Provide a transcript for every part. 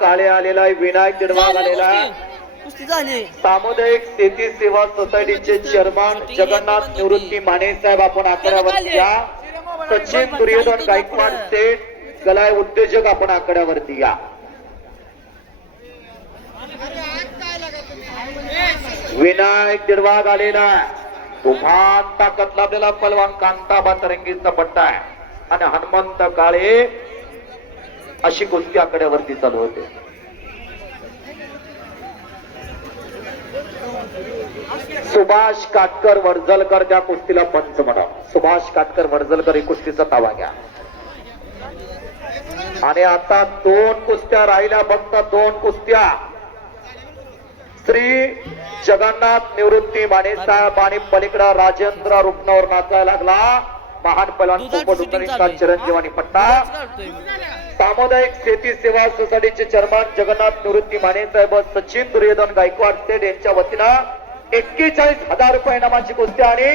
काळे आलेला आहे विनायक दिडवाग आलेला सामुदायिक शेती सेवा सोसायटीचे चेअरमन जगन्नाथ निवृत्ती माने साहेब आपण आकड्यावरती या. सचिन दुर्योधन गायकवाड सेठ गलाय उद्योजक आपण आकड्यावरती या. विनायक दिडवाग आलेला तुफान ताकद लाभलेला पलवान कांताबा तरंगीचा पट्टा आहे. आणि हनुमंत काळे अशी कुस्ती आकड्यावरती चालू होते. सुभाष काटकर वडजलकर त्या कुस्तीला पंच म्हणा. सुभाष काटकर वडजलकर ही कुस्तीचा ताबा घ्या. आणि आता दोन कुस्त्या राहिल्या फक्त दोन कुस्त्या. श्री जगन्नाथ निवृत्ती माने साहेब आणि पलीकडा राजेंद्र रुग्णावर नाचायला लागला. महान पलान. चिरंजीव आणि पट्टा. सामुदायिक शेती सेवा सोसायटीचे चेअरमन जगन्नाथ निवृत्ती माने साहेब सचिन दुर्योधन गायकवाड सेठ यांच्या वतीनं एक्केचाळीस हजार रुपये नामाची कुस्ती आणि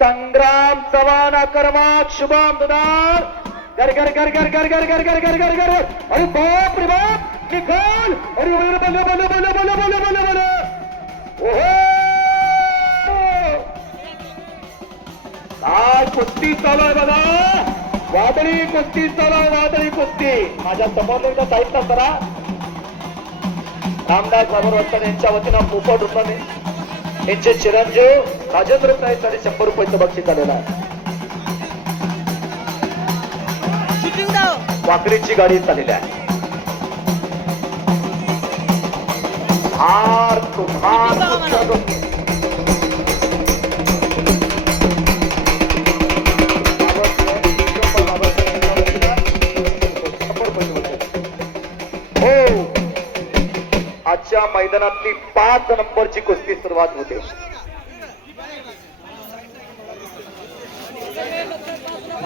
संग्राम चव्हाण आक्रमक शुभम दुधार गर गर गर गर गर गर गर गर गर गर गर अरे बाप रे बाप निकाल अरे बोले बोले बोले बोले बोले कुस्ती चालू आहे बघा वादळी कुस्ती चालू आहे वादळी कुस्ती. माझ्यासमोर एकदा साहित्य करा. रामदास बाबर वस्ताद यांच्या वतीनं पोपट रुपये यांचे चिरंजीव राजेंद्र साहेब शंभर रुपयाचं बक्षीस आलेलं आहे. वाकडीची गाडी चाललेली आहे. फार तुफान आजच्या मैदानातली पाच नंबरची कुस्ती सुरुवात होते.